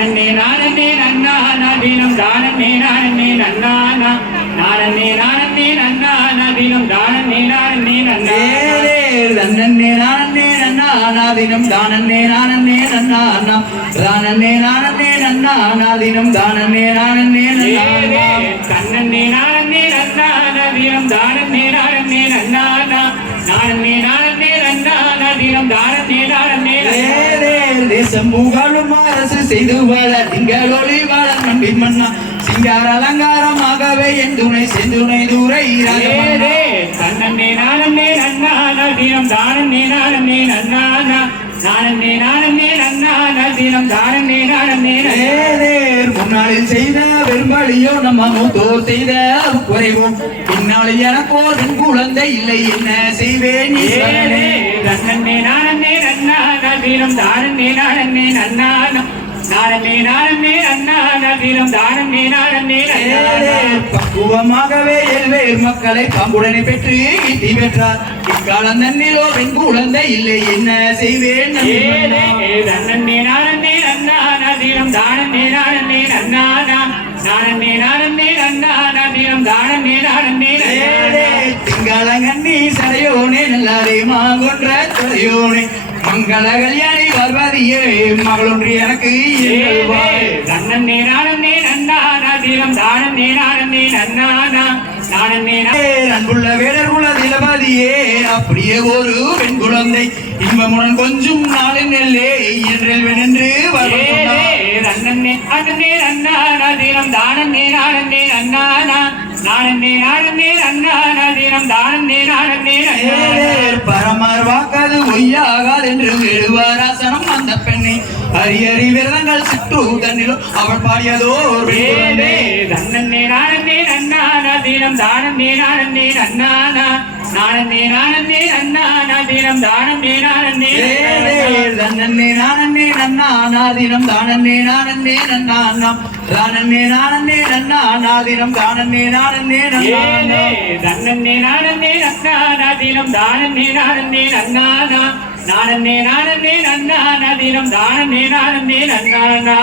தன்னே நானே நன்னா நதினம் தானே நானே நன்னா நானே நானே நன்னா நதினம் தானே நானே நன்னா தன்னே நானே நன்னா நாதினம் தானே நானே நன்னா தானே நானே நன்னா நாதினம் தானே நானே நன்னா தன்னே நானே நன்னா நதினம் தானே நானே நன்னா நானே நானே நன்னா நதினம் தானே நானே தேசம் புகழும் அரசு செய்து வாழ திங்கள் ஒளி வாழ நம்பின் மன்னா. சிங்கார அலங்காரமாகவே என் துணை செந்துணை தூரை தன்னே நானே நன்னா நதினம் தானே நானே நன்னா நானே நானே நன்னா நதினம் தானே நானே முன்னாளில் செய்த வெறும்பலியோ நம்ம மூத்தோர் செய்த குறைவோம் பின்னாளில் எனக்கோ குழந்தை இல்லை என்ன செய்வேன். தன்னே நானே நன்னா நதினம் தானே நானே நன்னா நானே நானே நன்னா நதினம் தானே நானே ஏதேர் பக்குவமாகவே எல்வேர் மக்களை பாம்புடனே பெற்று ஈட்டி பெற்றார். இக்காலம் தன்னிலோ பெண் குழந்தை இல்லை. என்ன செய்வேன் நம்பி ஏரே மன்னா. தன்னே நானே நன்னா நதினம் தானே நானே நன்னா நானே நானே நன்னா நதினம் தானே நானே ஏலே திங்களங்கண்ணி சடையோனே. நல்லாரே மாங்கொன்ற துறையோனே மங்கள கல்யாணி பார்வதியே மகளொன்று எனக்கு எங்கள் வாழ். தன்னே நானே நன்னா நதினம் தானே நானே நன்னா நானே ஏ, அன்புள்ள வேடர் குல திலபதியே அப்படியே ஒரு பெண் குழந்தை இன்பமுடன் கொஞ்சம் நாளின் நெல்லே என்றெல் வென்று நன்னே அண்ணே நன்னா நதினம் தானே நானே நன்னா நானே நானே நன்னா நதினம் தானே நானே ஏலேர் பரமர் வாக்காது ஒய்யாகாது என்று வேடுவாராசனம் அந்த பெண்ணை அரியறி விரதங்கள் சுற்று தன்னிலோ அவள் பாடியதோ. தன்னே நானே நன்னா நதினம் தானே நானே நன்னா நானே நானே நன்னா நதினம் தானே நானே தன்னே நானே நன்னா நாதினம் தானே நானே நன்னா நாம் தானே நானே நன்னா நாதினம் தானே நானே நன்னா ஏலே தன்னே நானே நன்னா நதினம் தானே நானே நன்னா நானே நானே நன்னா நதினம் தானே நானே நன்னா.